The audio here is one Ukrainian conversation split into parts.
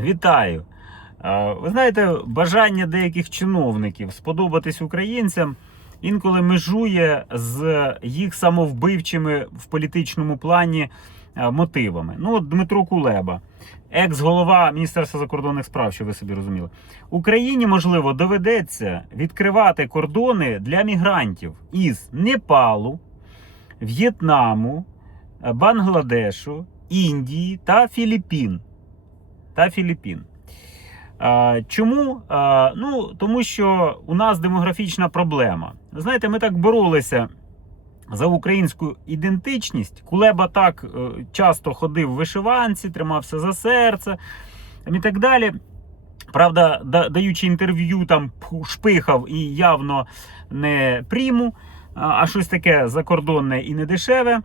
Вітаю! Ви знаєте, бажання деяких чиновників сподобатись українцям інколи межує з їх самовбивчими в політичному плані мотивами. Ну, от Дмитро Кулеба, екс-голова Міністерства закордонних справ, що ви собі розуміли. Україні, можливо, доведеться відкривати кордони для мігрантів із Непалу, В'єтнаму, Бангладешу, Індії та Філіппін. Та Філіппін. Чому? Ну, тому що у нас демографічна проблема. Знаєте, ми так боролися за українську ідентичність. Кулеба так е, часто ходив в вишиванці, тримався за серце і так далі. Правда, даючи інтерв'ю, там шпихав і явно не пріму, а щось таке закордонне і недешеве.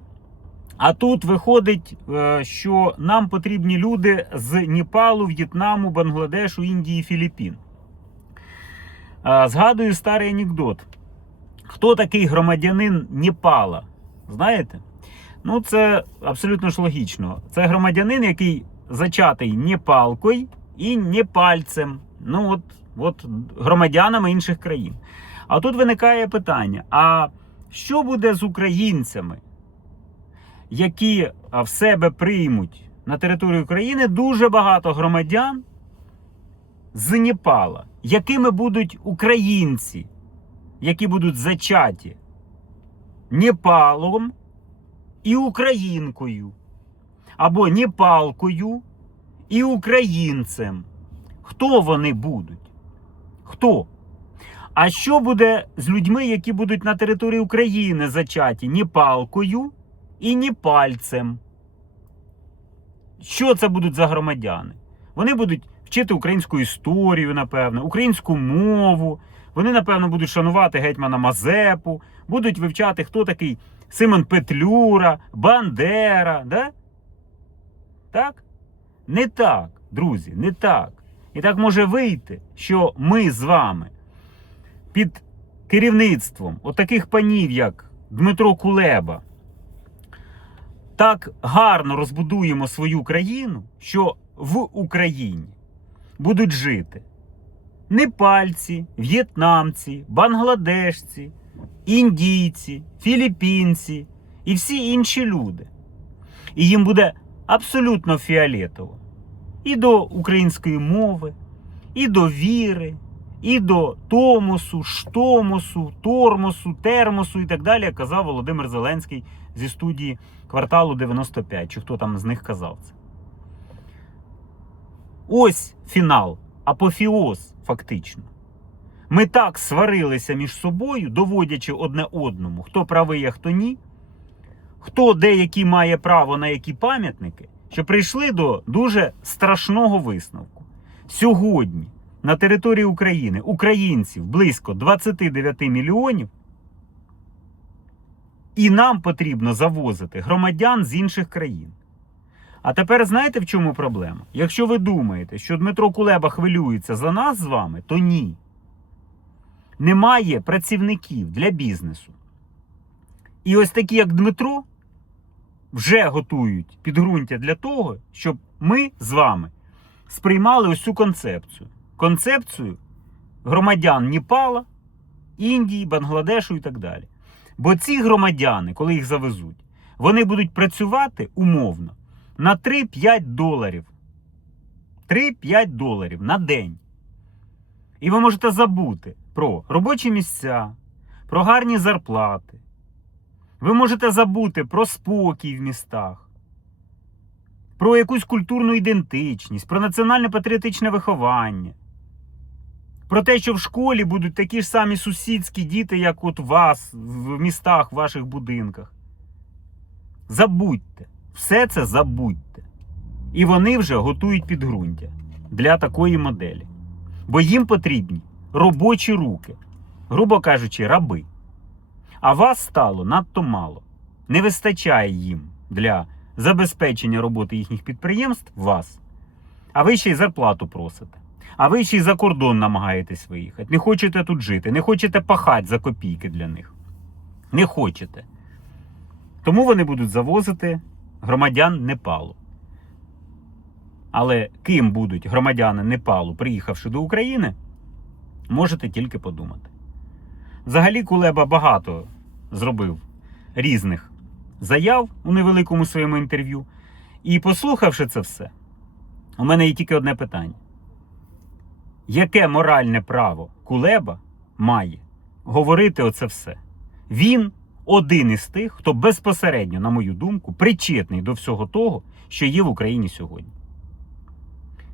А тут виходить, е, що нам потрібні люди з Непалу, В'єтнаму, Бангладешу, Індії, Філіппін. Е, Згадую старий анекдот. Хто такий громадянин Непала? Знаєте? Ну, це абсолютно ж логічно. Це громадянин, який зачатий не палкою і Непальцем. Ну, от, от громадянами інших країн. А тут виникає питання: а що буде з українцями? Які в себе приймуть на території України дуже багато громадян з Непала, якими будуть українці, які будуть зачаті Непалом і українкою, або Непалкою і українцем. Хто вони будуть? Хто? А що буде з людьми, які будуть на території України зачаті Непалкою і ні пальцем. Що це будуть за громадяни? Вони будуть вчити українську історію, напевно, українську мову. Вони, напевно, будуть шанувати гетьмана Мазепу, будуть вивчати, хто такий Симон Петлюра, Бандера. Да? Так? Не так, друзі, не так. І так може вийти, що ми з вами під керівництвом отаких панів, як Дмитро Кулеба, так гарно розбудуємо свою країну, що в Україні будуть жити непальці, в'єтнамці, бангладешці, індійці, філіппінці і всі інші люди. І їм буде абсолютно фіолетово і до української мови, і до віри, і до томосу, штомосу, тормосу, термосу і так далі, казав Володимир Зеленський зі студії кварталу 95, чи хто там з них казав це. Ось фінал, апофіоз, фактично. Ми так сварилися між собою, доводячи одне одному, хто правий, а хто ні, хто деякі має право на які пам'ятники, що прийшли до дуже страшного висновку. Сьогодні на території України українців близько 29 мільйонів. І нам потрібно завозити громадян з інших країн. А тепер знаєте в чому проблема? Якщо ви думаєте, що Дмитро Кулеба хвилюється за нас з вами, то ні. Немає працівників для бізнесу. І ось такі, як Дмитро, вже готують підґрунтя для того, щоб ми з вами сприймали ось цю концепцію. Концепцію громадян Непала, Індії, Бангладешу і так далі. Бо ці громадяни, коли їх завезуть, вони будуть працювати умовно на 3-5 доларів. 3-5 доларів на день. І ви можете забути про робочі місця, про гарні зарплати. Ви можете забути про спокій в містах, про якусь культурну ідентичність, про національне патріотичне виховання. Про те, що в школі будуть такі ж самі сусідські діти, як от вас в містах, в ваших будинках. Забудьте. Все це забудьте. І вони вже готують підґрунтя для такої моделі. Бо їм потрібні робочі руки, грубо кажучи, раби. А вас стало надто мало. Не вистачає їм для забезпечення роботи їхніх підприємств вас. А ви ще й зарплату просите. А ви ще й за кордон намагаєтесь виїхати. Не хочете тут жити, не хочете пахати за копійки для них. Не хочете. Тому вони будуть завозити громадян Непалу. Але ким будуть громадяни Непалу, приїхавши до України, можете тільки подумати. Взагалі, Кулеба багато зробив різних заяв у невеликому своєму інтерв'ю. І послухавши це все, у мене є тільки одне питання: яке моральне право Кулеба має говорити оце все? Він один із тих, хто безпосередньо, на мою думку, причетний до всього того, що є в Україні сьогодні.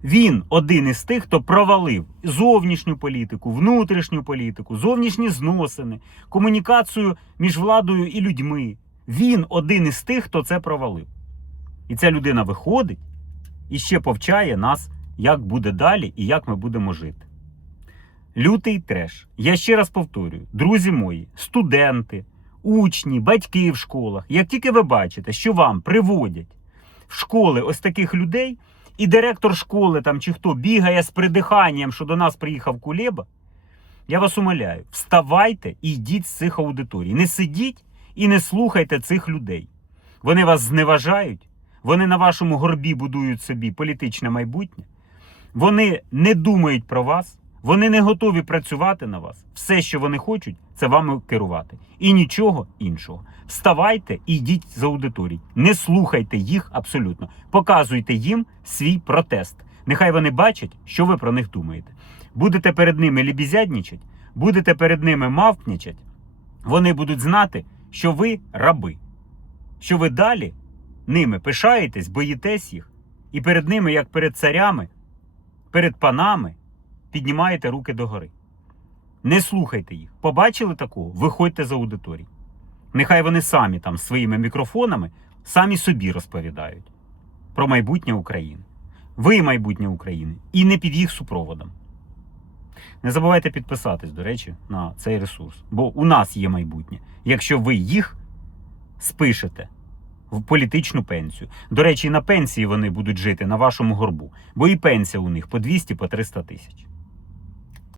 Він один із тих, хто провалив зовнішню політику, внутрішню політику, зовнішні зносини, комунікацію між владою і людьми. Він один із тих, хто це провалив. І ця людина виходить і ще повчає нас, як буде далі і як ми будемо жити. Лютий треш. Я ще раз повторюю, друзі мої, студенти, учні, батьки в школах, як тільки ви бачите, що вам приводять в школи ось таких людей, і директор школи там чи хто бігає з придиханням, що до нас приїхав Кулеба, я вас умоляю, вставайте і йдіть з цих аудиторій. Не сидіть і не слухайте цих людей. Вони вас зневажають, вони на вашому горбі будують собі політичне майбутнє. Вони не думають про вас, вони не готові працювати на вас. Все, що вони хочуть, це вами керувати. І нічого іншого. Вставайте і йдіть з аудиторій. Не слухайте їх абсолютно. Показуйте їм свій протест. Нехай вони бачать, що ви про них думаєте. Будете перед ними лібізяднічать, будете перед ними мавпнічать, вони будуть знати, що ви раби, що ви далі ними пишаєтесь, боїтесь їх, і перед ними, як перед царями, перед панами, піднімаєте руки догори. Не слухайте їх. Побачили такого? Виходьте з аудиторії. Нехай вони самі там своїми мікрофонами самі собі розповідають про майбутнє України. Ви майбутнє України і не під їх супроводом. Не забувайте підписатись, до речі, на цей ресурс, бо у нас є майбутнє, якщо ви їх спишете в політичну пенсію. До речі, на пенсії вони будуть жити на вашому горбу, бо і пенсія у них по 200 по 300 тисяч.